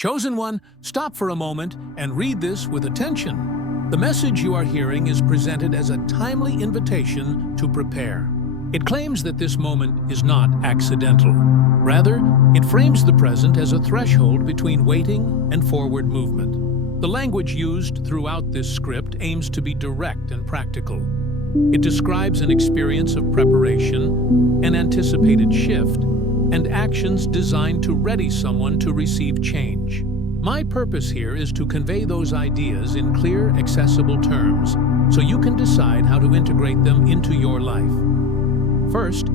Chosen one, stop for a moment and read this with attention. The message you are hearing is presented as a timely invitation to prepare. It claims that this moment is not accidental. Rather, it frames the present as a threshold between waiting and forward movement. The language used throughout this script aims to be direct and practical. It describes an experience of preparation, an anticipated shift, and actions designed to ready someone to receive change. My purpose here is to convey those ideas in clear, accessible terms so you can decide how to integrate them into your life. First,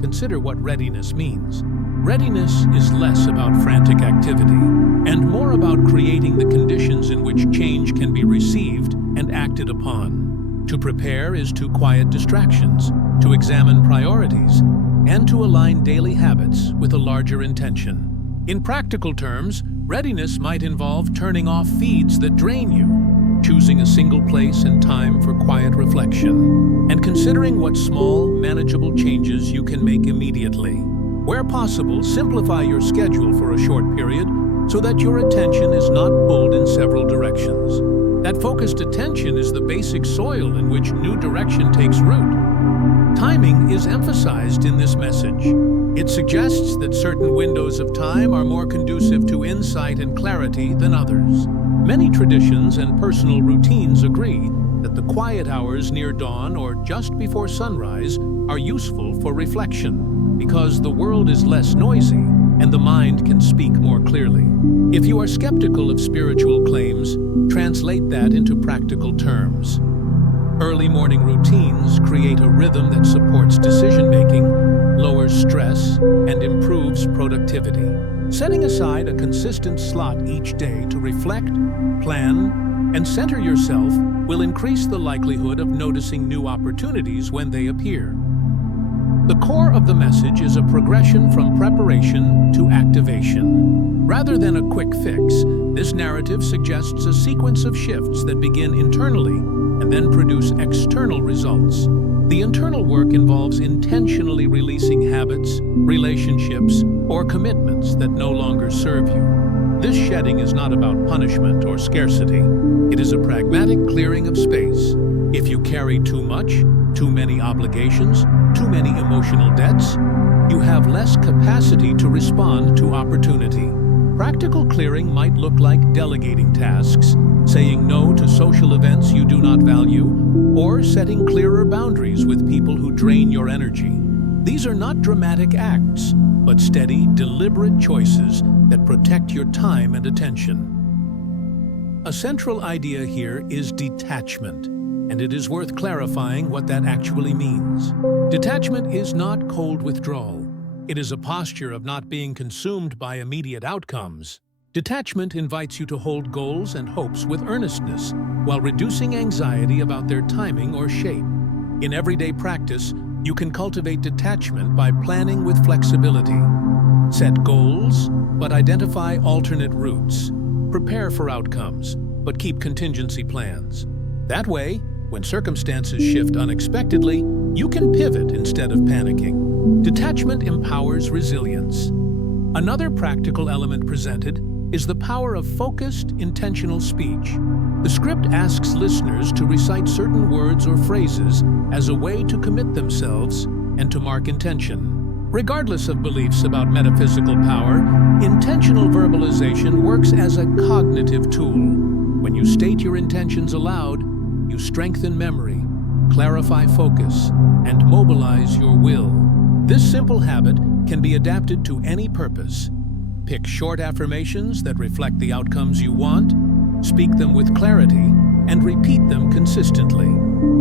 consider what readiness means. Readiness is less about frantic activity and more about creating the conditions in which change can be received and acted upon. To prepare is to quiet distractions, to examine priorities, and to align daily habits with a larger intention. In practical terms, readiness might involve turning off feeds that drain you, choosing a single place and time for quiet reflection, and considering what small, manageable changes you can make immediately. Where possible, simplify your schedule for a short period so that your attention is not pulled in several directions. That focused attention is the basic soil in which new direction takes root. Timing is emphasized in this message. It suggests that certain windows of time are more conducive to insight and clarity than others. Many traditions and personal routines agree that the quiet hours near dawn or just before sunrise are useful for reflection because the world is less noisy and the mind can speak more clearly. If you are skeptical of spiritual claims, translate that into practical terms. Early morning routines create a rhythm that supports decision-making, lowers stress, and improves productivity. Setting aside a consistent slot each day to reflect, plan, and center yourself will increase the likelihood of noticing new opportunities when they appear. The core of the message is a progression from preparation to activation. Rather than a quick fix, this narrative suggests a sequence of shifts that begin internally and then produce external results. The internal work involves intentionally releasing habits, relationships, or commitments that no longer serve you. This shedding is not about punishment or scarcity. It is a pragmatic clearing of space. If you carry too much, too many obligations, too many emotional debts, you have less capacity to respond to opportunity. Practical clearing might look like delegating tasks, saying no to social events you do not value, or setting clearer boundaries with people who drain your energy. These are not dramatic acts, but steady, deliberate choices that protect your time and attention. A central idea here is detachment, and it is worth clarifying what that actually means. Detachment is not cold withdrawal. It is a posture of not being consumed by immediate outcomes. Detachment invites you to hold goals and hopes with earnestness, while reducing anxiety about their timing or shape. In everyday practice, you can cultivate detachment by planning with flexibility. Set goals, but identify alternate routes. Prepare for outcomes, but keep contingency plans. That way, when circumstances shift unexpectedly, you can pivot instead of panicking. Detachment empowers resilience. Another practical element presented is the power of focused, intentional speech. The script asks listeners to recite certain words or phrases as a way to commit themselves and to mark intention. Regardless of beliefs about metaphysical power, intentional verbalization works as a cognitive tool. When you state your intentions aloud, you strengthen memory, clarify focus, and mobilize your will. This simple habit can be adapted to any purpose. Pick short affirmations that reflect the outcomes you want, speak them with clarity, and repeat them consistently.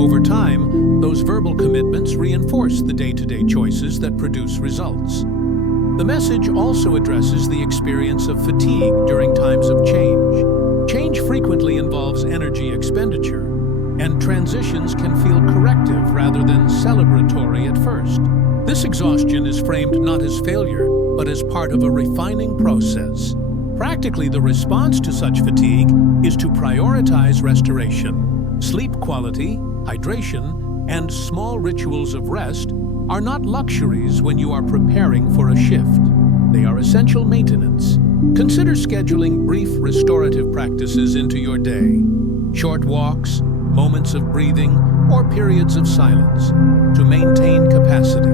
Over time, those verbal commitments reinforce the day-to-day choices that produce results. The message also addresses the experience of fatigue during times of change. Change frequently involves energy expenditure, and transitions can feel corrective rather than celebratory at first. This exhaustion is framed not as failure, but as part of a refining process. Practically, the response to such fatigue is to prioritize restoration. Sleep quality, hydration, and small rituals of rest are not luxuries when you are preparing for a shift. They are essential maintenance. Consider scheduling brief restorative practices into your day. Short walks, moments of breathing, or periods of silence to maintain capacity.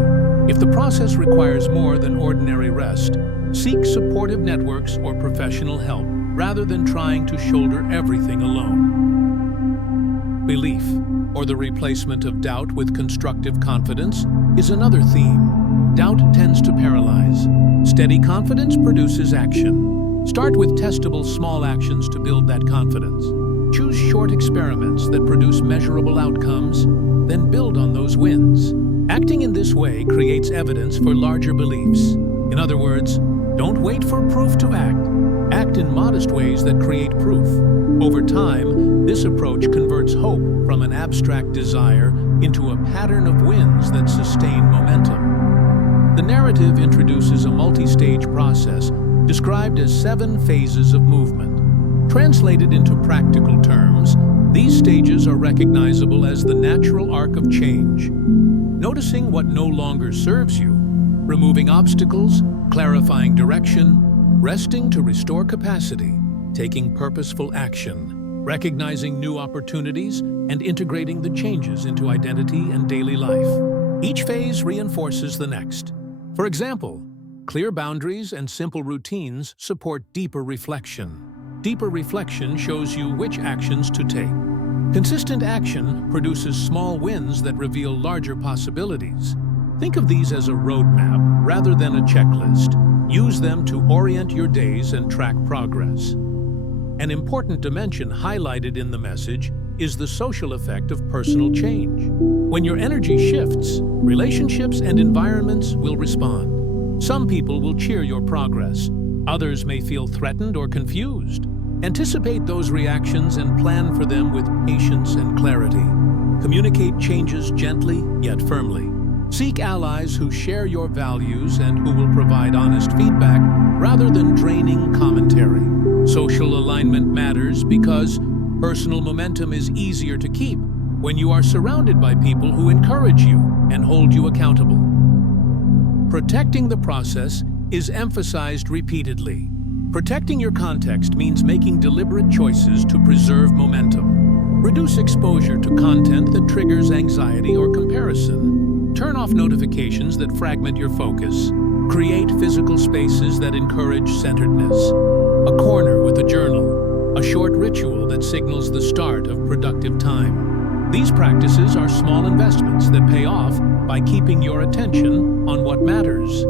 If the process requires more than ordinary rest, seek supportive networks or professional help rather than trying to shoulder everything alone. Belief, or the replacement of doubt with constructive confidence, is another theme. Doubt tends to paralyze. Steady confidence produces action. Start with testable small actions to build that confidence. Choose short experiments that produce measurable outcomes, then build on those wins. Acting in this way creates evidence for larger beliefs. In other words, don't wait for proof to act. Act in modest ways that create proof. Over time, this approach converts hope from an abstract desire into a pattern of wins that sustain momentum. The narrative introduces a multi-stage process described as 7 phases of movement. Translated into practical terms, these stages are recognizable as the natural arc of change. Noticing what no longer serves you, removing obstacles, clarifying direction, resting to restore capacity, taking purposeful action, recognizing new opportunities, and integrating the changes into identity and daily life. Each phase reinforces the next. For example, clear boundaries and simple routines support deeper reflection. Deeper reflection shows you which actions to take. Consistent action produces small wins that reveal larger possibilities. Think of these as a roadmap rather than a checklist. Use them to orient your days and track progress. An important dimension highlighted in the message is the social effect of personal change. When your energy shifts, relationships and environments will respond. Some people will cheer your progress. Others may feel threatened or confused. Anticipate those reactions and plan for them with patience and clarity. Communicate changes gently yet firmly. Seek allies who share your values and who will provide honest feedback rather than draining commentary. Social alignment matters because personal momentum is easier to keep when you are surrounded by people who encourage you and hold you accountable. Protecting the process is emphasized repeatedly. Protecting your context means making deliberate choices to preserve momentum. Reduce exposure to content that triggers anxiety or comparison. Turn off notifications that fragment your focus. Create physical spaces that encourage centeredness. A corner with a journal. A short ritual that signals the start of productive time. These practices are small investments that pay off by keeping your attention on what matters.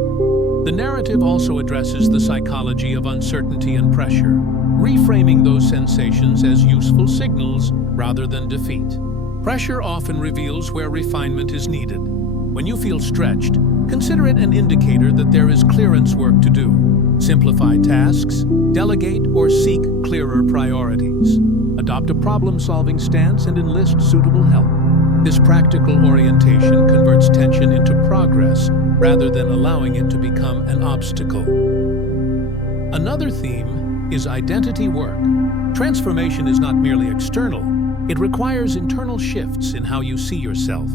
The narrative also addresses the psychology of uncertainty and pressure, reframing those sensations as useful signals rather than defeat. Pressure often reveals where refinement is needed. When you feel stretched, consider it an indicator that there is clearance work to do. Simplify tasks, delegate, or seek clearer priorities. Adopt a problem-solving stance and enlist suitable help. This practical orientation converts tension into progress rather than allowing it to become an obstacle. Another theme is identity work. Transformation is not merely external, it requires internal shifts in how you see yourself.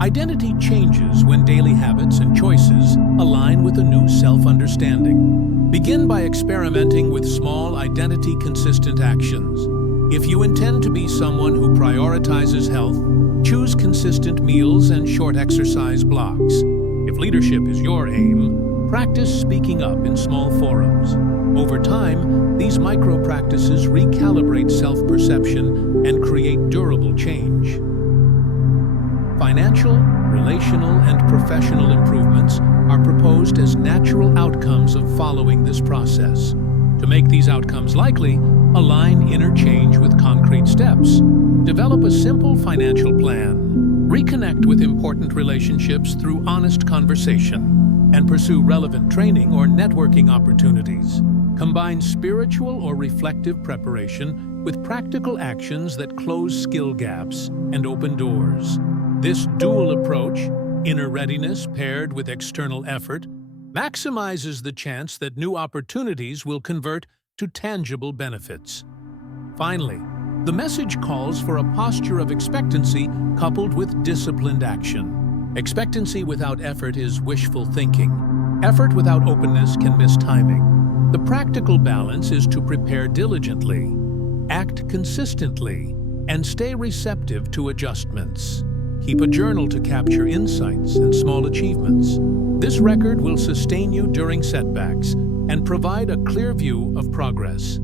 Identity changes when daily habits and choices align with a new self-understanding. Begin by experimenting with small identity-consistent actions. If you intend to be someone who prioritizes health, choose consistent meals and short exercise blocks. If leadership is your aim, practice speaking up in small forums. Over time, these micro-practices recalibrate self-perception and create durable change. Financial, relational, and professional improvements are proposed as natural outcomes of following this process. To make these outcomes likely, align inner change with concrete steps. Develop a simple financial plan. Reconnect with important relationships through honest conversation, and pursue relevant training or networking opportunities. Combine spiritual or reflective preparation with practical actions that close skill gaps and open doors. This dual approach, inner readiness paired with external effort, maximizes the chance that new opportunities will convert to tangible benefits. Finally, the message calls for a posture of expectancy coupled with disciplined action. Expectancy without effort is wishful thinking. Effort without openness can miss timing. The practical balance is to prepare diligently, act consistently, and stay receptive to adjustments. Keep a journal to capture insights and small achievements. This record will sustain you during setbacks and provide a clear view of progress.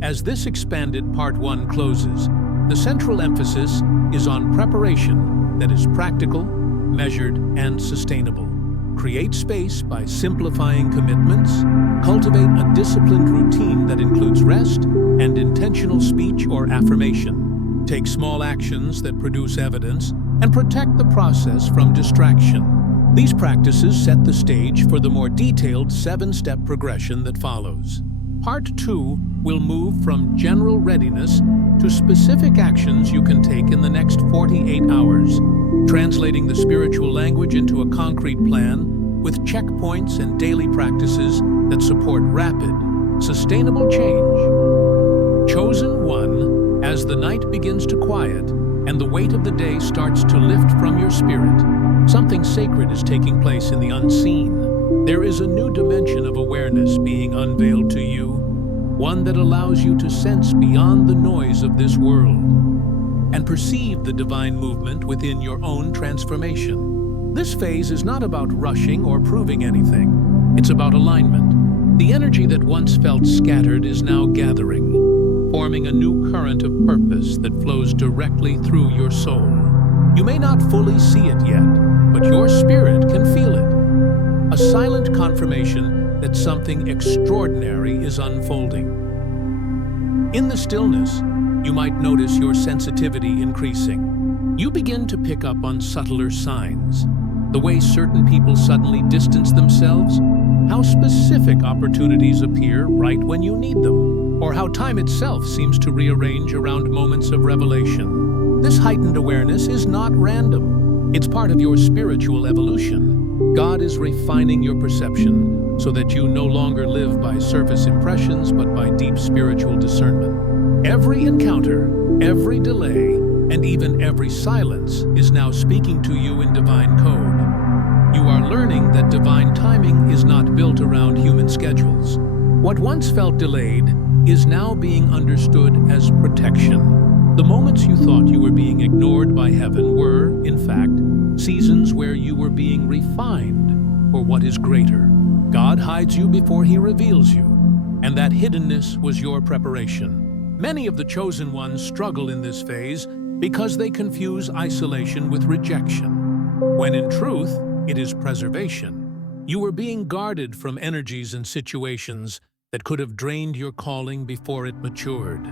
As this expanded Part 1 closes, the central emphasis is on preparation that is practical, measured, and sustainable. Create space by simplifying commitments, cultivate a disciplined routine that includes rest and intentional speech or affirmation. Take small actions that produce evidence and protect the process from distraction. These practices set the stage for the more detailed 7-step progression that follows. Part 2 will move from general readiness to specific actions you can take in the next 48 hours, translating the spiritual language into a concrete plan with checkpoints and daily practices that support rapid, sustainable change. Chosen one, as the night begins to quiet and the weight of the day starts to lift from your spirit, something sacred is taking place in the unseen. There is a new dimension of awareness being unveiled to you, one that allows you to sense beyond the noise of this world and perceive the divine movement within your own transformation. This phase is not about rushing or proving anything. It's about alignment. The energy that once felt scattered is now gathering, forming a new current of purpose that flows directly through your soul. You may not fully see it yet, but your spirit can feel it. A silent confirmation that something extraordinary is unfolding. In the stillness, you might notice your sensitivity increasing. You begin to pick up on subtler signs. The way certain people suddenly distance themselves, how specific opportunities appear right when you need them, or how time itself seems to rearrange around moments of revelation. This heightened awareness is not random. It's part of your spiritual evolution. God is refining your perception so that you no longer live by surface impressions but by deep spiritual discernment. Every encounter, every delay, and even every silence is now speaking to you in divine code. You are learning that divine timing is not built around human schedules. What once felt delayed is now being understood as protection. The moments you thought you were being ignored by heaven were, in fact, seasons where you were being refined for what is greater. God hides you before He reveals you, and that hiddenness was your preparation. Many of the chosen ones struggle in this phase because they confuse isolation with rejection, when in truth, it is preservation. You were being guarded from energies and situations that could have drained your calling before it matured.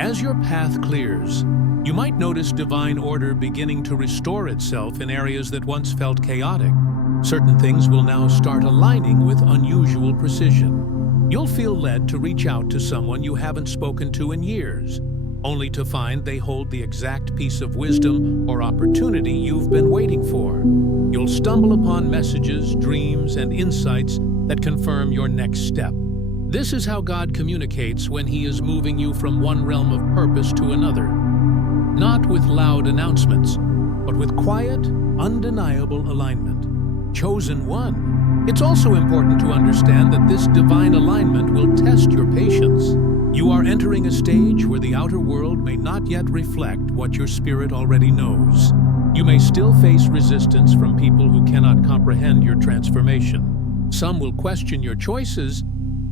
As your path clears, you might notice divine order beginning to restore itself in areas that once felt chaotic. Certain things will now start aligning with unusual precision. You'll feel led to reach out to someone you haven't spoken to in years, only to find they hold the exact piece of wisdom or opportunity you've been waiting for. You'll stumble upon messages, dreams, and insights that confirm your next step. This is how God communicates when He is moving you from one realm of purpose to another. Not with loud announcements, but with quiet, undeniable alignment. Chosen one. It's also important to understand that this divine alignment will test your patience. You are entering a stage where the outer world may not yet reflect what your spirit already knows. You may still face resistance from people who cannot comprehend your transformation. Some will question your choices,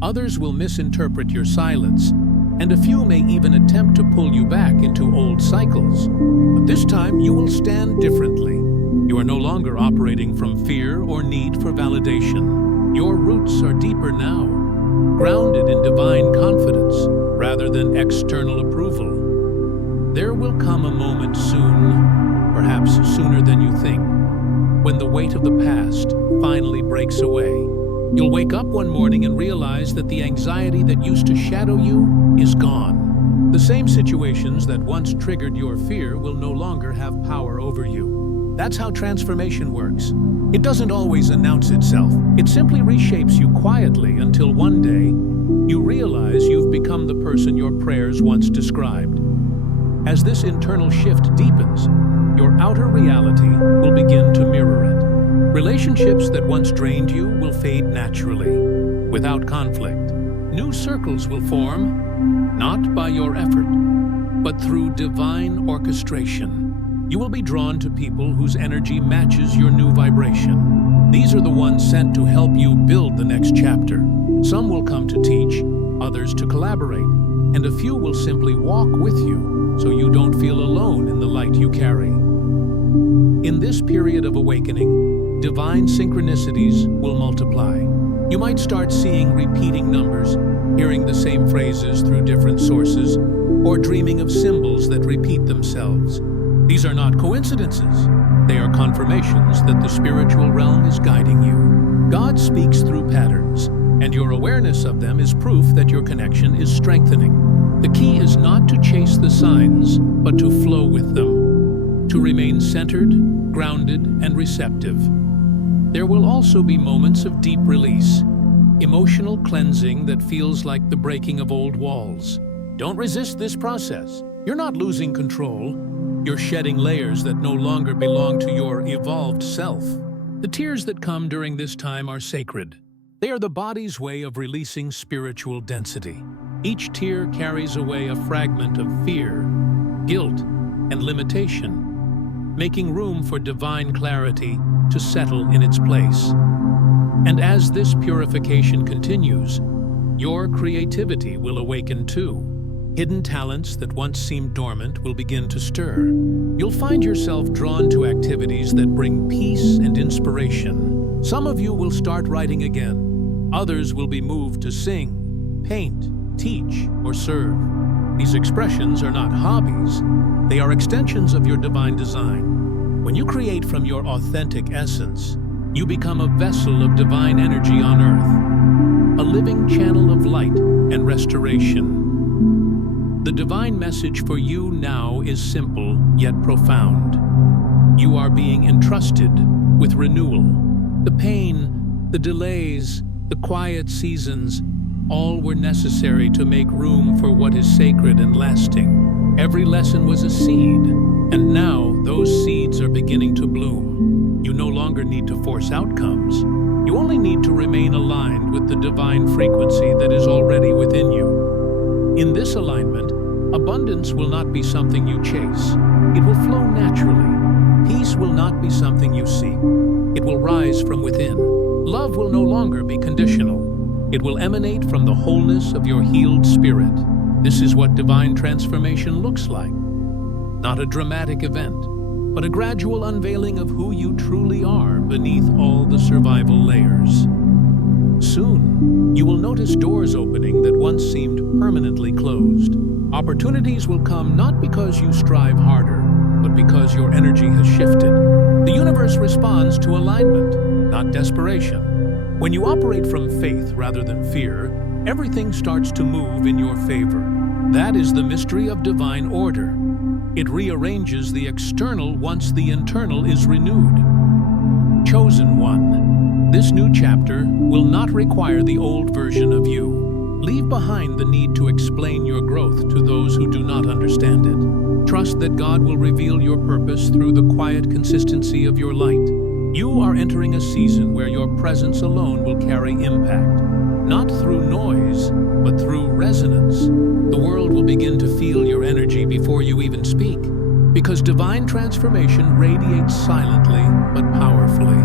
others will misinterpret your silence, and a few may even attempt to pull you back into old cycles. But this time you will stand differently. You are no longer operating from fear or need for validation. Your roots are deeper now, grounded in divine confidence rather than external approval. There will come a moment soon, perhaps sooner than you think, when the weight of the past finally breaks away. You'll wake up one morning and realize that the anxiety that used to shadow you is gone. The same situations that once triggered your fear will no longer have power over you. That's how transformation works. It doesn't always announce itself. It simply reshapes you quietly until one day you realize you've become the person your prayers once described. As this internal shift deepens, your outer reality will begin to mirror it. Relationships that once drained you will fade naturally. without conflict. New circles will form, not by your effort, but through divine orchestration. You will be drawn to people whose energy matches your new vibration. These are the ones sent to help you build the next chapter. Some will come to teach, others to collaborate, and a few will simply walk with you so you don't feel alone in the light you carry. In this period of awakening, divine synchronicities will multiply. You might start seeing repeating numbers, hearing the same phrases through different sources, or dreaming of symbols that repeat themselves. These are not coincidences. They are confirmations that the spiritual realm is guiding you. God speaks through patterns, and your awareness of them is proof that your connection is strengthening. The key is not to chase the signs, but to flow with them, to remain centered, grounded, and receptive. There will also be moments of deep release, emotional cleansing that feels like the breaking of old walls. Don't resist this process. You're not losing control. You're shedding layers that no longer belong to your evolved self. The tears that come during this time are sacred. They are the body's way of releasing spiritual density. Each tear carries away a fragment of fear, guilt, and limitation, making room for divine clarity to settle in its place. And as this purification continues, your creativity will awaken too. Hidden talents that once seemed dormant will begin to stir. You'll find yourself drawn to activities that bring peace and inspiration. Some of you will start writing again. Others will be moved to sing, paint, teach, or serve. These expressions are not hobbies. They are extensions of your divine design. When you create from your authentic essence, you become a vessel of divine energy on earth, a living channel of light and restoration. The divine message for you now is simple yet profound. You are being entrusted with renewal. The pain, the delays, the quiet seasons, all were necessary to make room for what is sacred and lasting. Every lesson was a seed, and now those seeds are beginning to bloom. You no longer need to force outcomes. You only need to remain aligned with the divine frequency that is already within you. In this alignment, abundance will not be something you chase. It will flow naturally. Peace will not be something you seek. It will rise from within. Love will no longer be conditional. It will emanate from the wholeness of your healed spirit. This is what divine transformation looks like. Not a dramatic event, but a gradual unveiling of who you truly are beneath all the survival layers. Soon, you will notice doors opening that once seemed permanently closed. Opportunities will come not because you strive harder, but because your energy has shifted. The universe responds to alignment, not desperation. When you operate from faith rather than fear, everything starts to move in your favor. That is the mystery of divine order. It rearranges the external once the internal is renewed. Chosen one, this new chapter will not require the old version of you. Leave behind the need to explain your growth to those who do not understand it. Trust that God will reveal your purpose through the quiet consistency of your light. You are entering a season where your presence alone will carry impact, not through noise, but through resonance. The world will begin to feel your energy before you even speak, because divine transformation radiates silently but powerfully.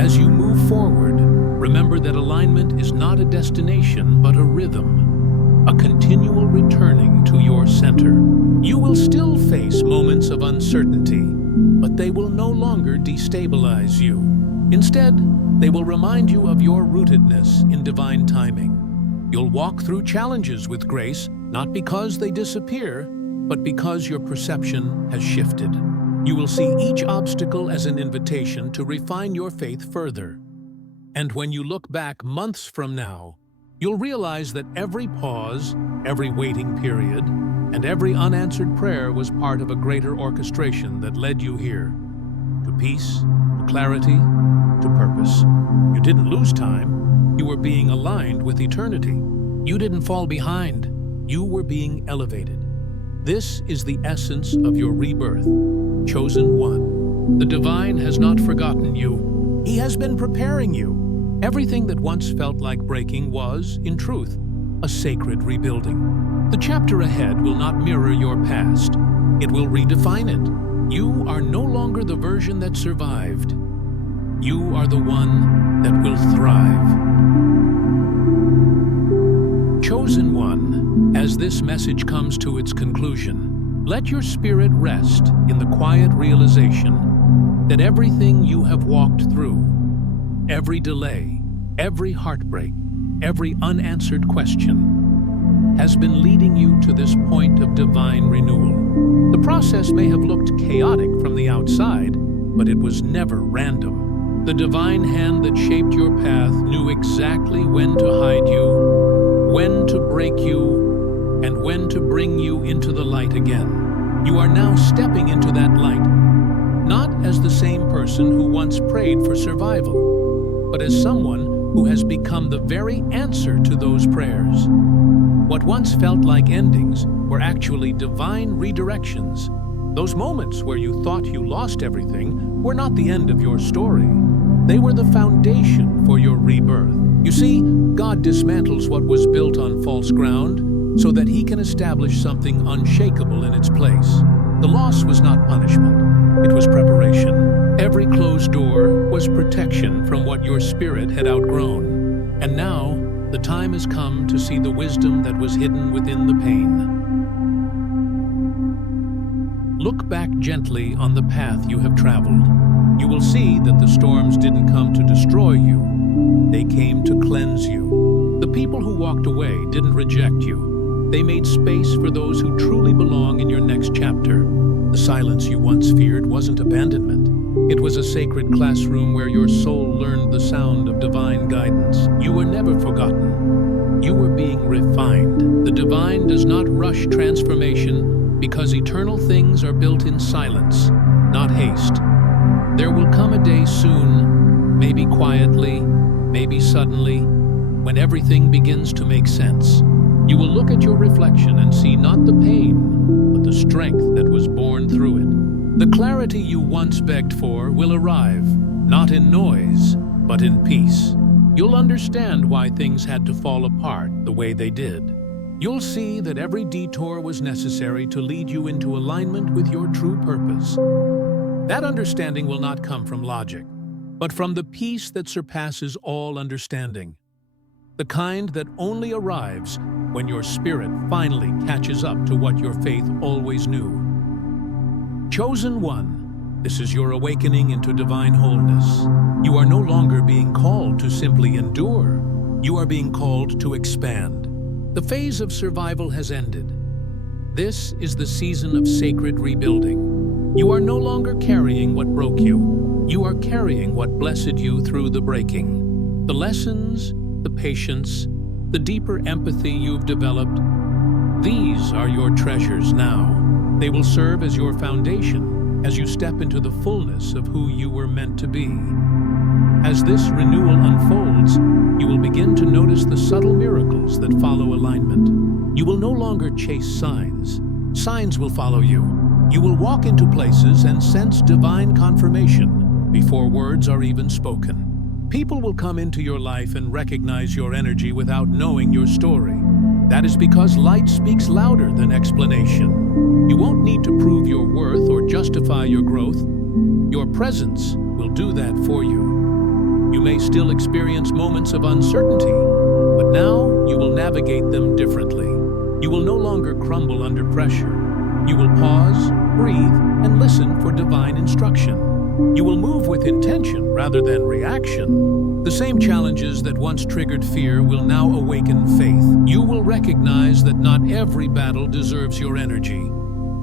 As you move forward, remember that alignment is not a destination but a rhythm, a continual returning to your center. You will still face moments of uncertainty, but they will no longer destabilize you. Instead, they will remind you of your rootedness in divine timing. You'll walk through challenges with grace, not because they disappear, but because your perception has shifted. You will see each obstacle as an invitation to refine your faith further. And when you look back months from now, you'll realize that every pause, every waiting period, and every unanswered prayer was part of a greater orchestration that led you here. To peace, to clarity, to purpose. You didn't lose time. You were being aligned with eternity. You didn't fall behind. You were being elevated. This is the essence of your rebirth. Chosen one. The divine has not forgotten you. He has been preparing you. Everything that once felt like breaking was, in truth, a sacred rebuilding. The chapter ahead will not mirror your past. It will redefine it. You are no longer the version that survived. You are the one that will thrive. Chosen one, as this message comes to its conclusion, let your spirit rest in the quiet realization that everything you have walked through, every delay, every heartbreak, every unanswered question, has been leading you to this point of divine renewal. The process may have looked chaotic from the outside, but it was never random. The divine hand that shaped your path knew exactly when to hide you, when to break you, and when to bring you into the light again. You are now stepping into that light, not as the same person who once prayed for survival, but as someone who has become the very answer to those prayers. What once felt like endings were actually divine redirections. Those moments where you thought you lost everything were not the end of your story. They were the foundation for your rebirth. You see, God dismantles what was built on false ground so that He can establish something unshakable in its place. The loss was not punishment, it was preparation. Every closed door was protection from what your spirit had outgrown. And now, the time has come to see the wisdom that was hidden within the pain. Look back gently on the path you have traveled. You will see that the storms didn't come to destroy you. They came to cleanse you. The people who walked away didn't reject you. They made space for those who truly belong in your next chapter. The silence you once feared wasn't abandonment. It was a sacred classroom where your soul learned the sound of divine guidance. You were never forgotten. You were being refined. The divine does not rush transformation because eternal things are built in silence, not haste. There will come a day soon, maybe quietly, maybe suddenly, when everything begins to make sense. You will look at your reflection and see not the pain, but the strength that was born through it. The clarity you once begged for will arrive, not in noise, but in peace. You'll understand why things had to fall apart the way they did. You'll see that every detour was necessary to lead you into alignment with your true purpose. That understanding will not come from logic, but from the peace that surpasses all understanding. The kind that only arrives when your spirit finally catches up to what your faith always knew. Chosen one, this is your awakening into divine wholeness. You are no longer being called to simply endure. You are being called to expand. The phase of survival has ended. This is the season of sacred rebuilding. You are no longer carrying what broke you. You are carrying what blessed you through the breaking. The lessons, the patience, the deeper empathy you've developed, these are your treasures now. They will serve as your foundation as you step into the fullness of who you were meant to be. As this renewal unfolds, you will begin to notice the subtle miracles that follow alignment. You will no longer chase signs. Signs will follow you. You will walk into places and sense divine confirmation before words are even spoken. People will come into your life and recognize your energy without knowing your story. That is because light speaks louder than explanation. You won't need to prove your worth or justify your growth. Your presence will do that for you. You may still experience moments of uncertainty, but now you will navigate them differently. You will no longer crumble under pressure. You will pause, breathe, and listen for divine instruction. You will move with intention rather than reaction. The same challenges that once triggered fear will now awaken faith. You will recognize that not every battle deserves your energy,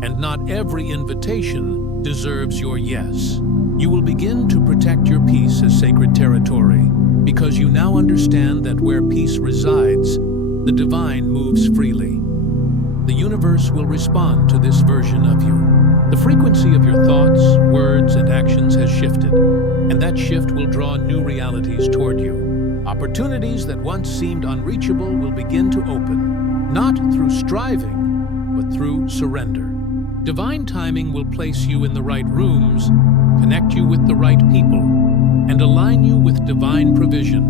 and not every invitation deserves your yes. You will begin to protect your peace as sacred territory, because you now understand that where peace resides, the divine moves freely. The universe will respond to this version of you. The frequency of your thoughts, words, and actions has shifted, and that shift will draw new realities toward you. Opportunities that once seemed unreachable will begin to open, not through striving, but through surrender. Divine timing will place you in the right rooms, connect you with the right people, and align you with divine provision.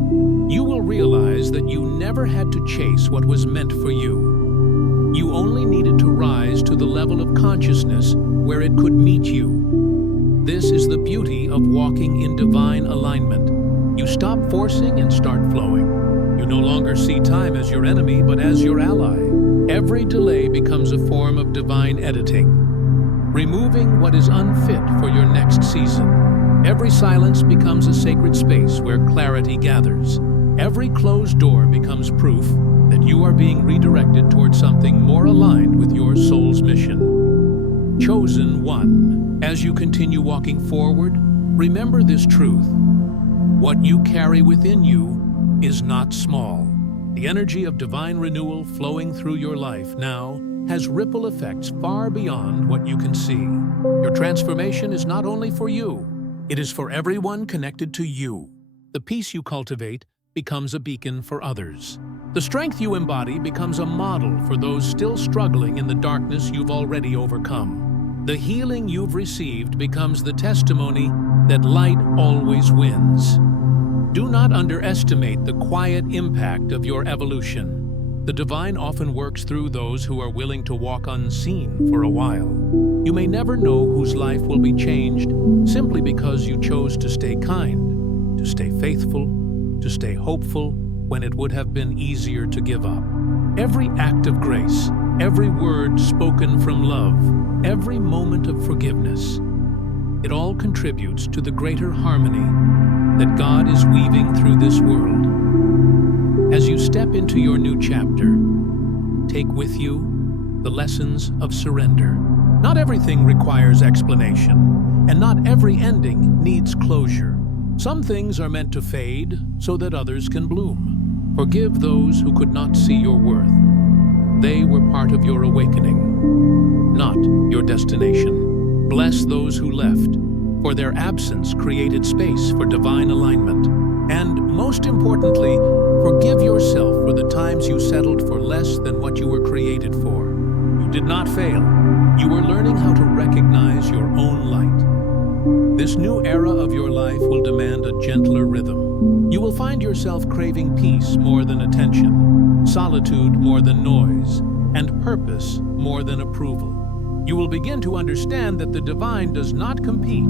you will realize that you never had to chase what was meant for you. You only needed to rise to the level of consciousness where it could meet you. This is the beauty of walking in divine alignment. You stop forcing and start flowing. You no longer see time as your enemy, but as your ally. Every delay becomes a form of divine editing, removing what is unfit for your next season. Every silence becomes a sacred space where clarity gathers. Every closed door becomes proof that you are being redirected toward something more aligned with your soul's mission. Chosen one. As you continue walking forward, remember this truth. What you carry within you is not small. The energy of divine renewal flowing through your life now has ripple effects far beyond what you can see. Your transformation is not only for you, it is for everyone connected to you. The peace you cultivate becomes a beacon for others. The strength you embody becomes a model for those still struggling in the darkness you've already overcome. The healing you've received becomes the testimony that light always wins. Do not underestimate the quiet impact of your evolution. The divine often works through those who are willing to walk unseen for a while. You may never know whose life will be changed simply because you chose to stay kind, to stay faithful, to stay hopeful when it would have been easier to give up. Every act of grace, every word spoken from love, every moment of forgiveness, it all contributes to the greater harmony that God is weaving through this world. As you step into your new chapter, take with you the lessons of surrender. Not everything requires explanation, and not every ending needs closure. Some things are meant to fade so that others can bloom. Forgive those who could not see your worth. They were part of your awakening, not your destination. Bless those who left, for their absence created space for divine alignment. And most importantly, forgive yourself for the times you settled for less than what you were created for. You did not fail. You were learning how to recognize your own light. This new era of your life will demand a gentler rhythm. You will find yourself craving peace more than attention, solitude more than noise, and purpose more than approval. You will begin to understand that the divine does not compete.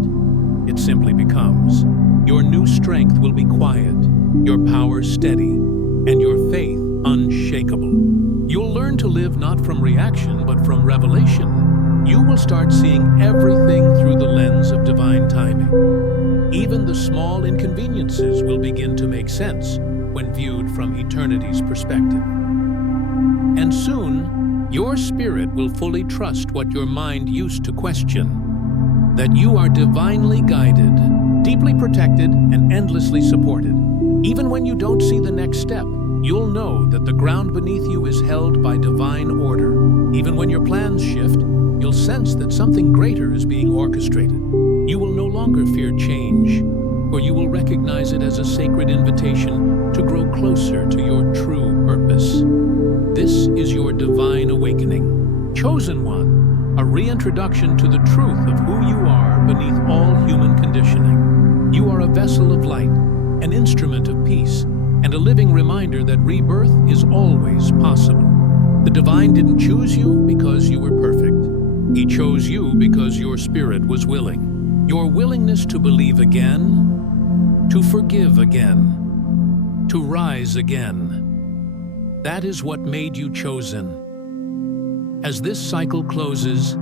It simply becomes. Your new strength will be quiet, your power steady, and your faith unshakable. You'll learn to live not from reaction, but from revelation. You will start seeing everything through the lens of divine timing. Even the small inconveniences will begin to make sense when viewed from eternity's perspective. And soon, your spirit will fully trust what your mind used to question. That you are divinely guided, deeply protected, and endlessly supported. Even when you don't see the next step, you'll know that the ground beneath you is held by divine order. Even when your plans shift, you'll sense that something greater is being orchestrated. You will no longer fear change, for you will recognize it as a sacred invitation to grow closer to your true purpose. This is your divine awakening. Chosen one. A reintroduction to the truth of who you are beneath all human conditioning. You are a vessel of light, an instrument of peace, and a living reminder that rebirth is always possible. The divine didn't choose you because you were perfect. He chose you because your spirit was willing. Your willingness to believe again, to forgive again, to rise again. That is what made you chosen. As this cycle closes,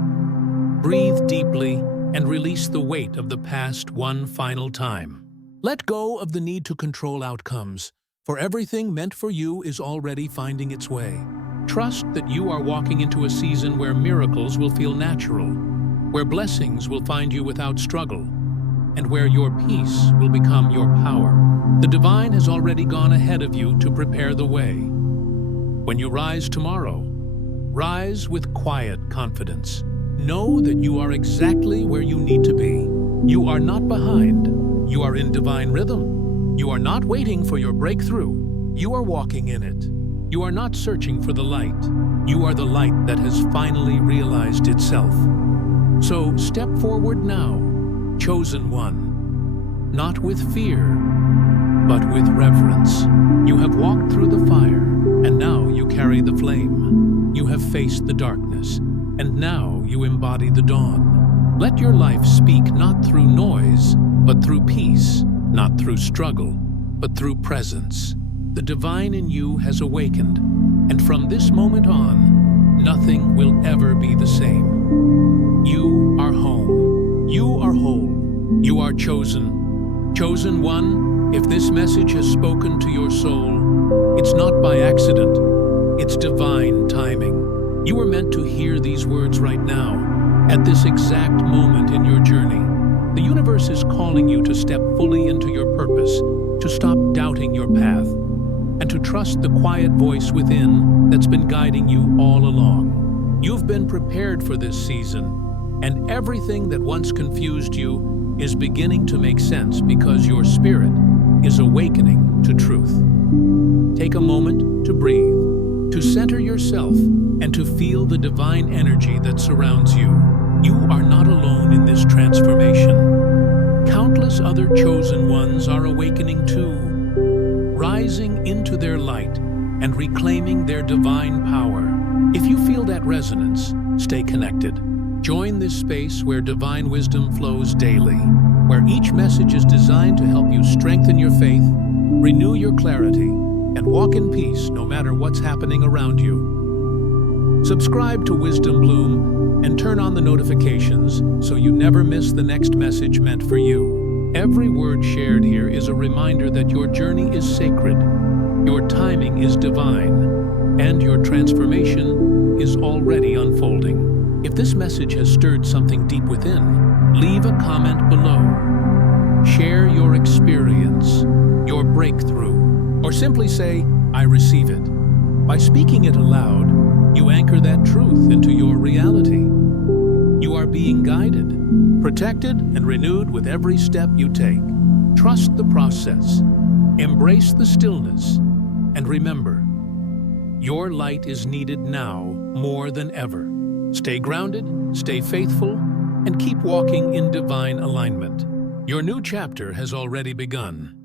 breathe deeply and release the weight of the past one final time. Let go of the need to control outcomes, for everything meant for you is already finding its way. Trust that you are walking into a season where miracles will feel natural, where blessings will find you without struggle, and where your peace will become your power. The divine has already gone ahead of you to prepare the way. When you rise tomorrow, rise with quiet confidence. Know that you are exactly where you need to be. You are not behind. You are in divine rhythm. You are not waiting for your breakthrough. You are walking in it. You are not searching for the light. You are the light that has finally realized itself. So step forward now, chosen one, not with fear, but with reverence. You have walked through the fire, and now you carry the flame. You have faced the darkness, and now you embody the dawn. Let your life speak not through noise, but through peace, not through struggle, but through presence. The divine in you has awakened, and from this moment on, nothing will ever be the same. You are home. You are whole. You are chosen. Chosen one, if this message has spoken to your soul, it's not by accident. It's divine timing. You are meant to hear these words right now, at this exact moment in your journey. The universe is calling you to step fully into your purpose, to stop doubting your path, and to trust the quiet voice within that's been guiding you all along. You've been prepared for this season, and everything that once confused you is beginning to make sense because your spirit is awakening to truth. Take a moment to breathe, to center yourself, and to feel the divine energy that surrounds you. You are not alone in this transformation. Countless other chosen ones are awakening too, rising into their light and reclaiming their divine power. If you feel that resonance, stay connected. Join this space where divine wisdom flows daily, where each message is designed to help you strengthen your faith, renew your clarity, and walk in peace no matter what's happening around you. Subscribe to Wisdom Bloom and turn on the notifications so you never miss the next message meant for you. Every word shared here is a reminder that your journey is sacred, your timing is divine, and your transformation is already unfolding. If this message has stirred something deep within, leave a comment below. Share your experience, your breakthrough, or simply say, "I receive it." By speaking it aloud, you anchor that truth into your reality. You are being guided, protected, and renewed with every step you take. Trust the process, embrace the stillness, and remember, your light is needed now more than ever. Stay grounded, stay faithful, and keep walking in divine alignment. Your new chapter has already begun.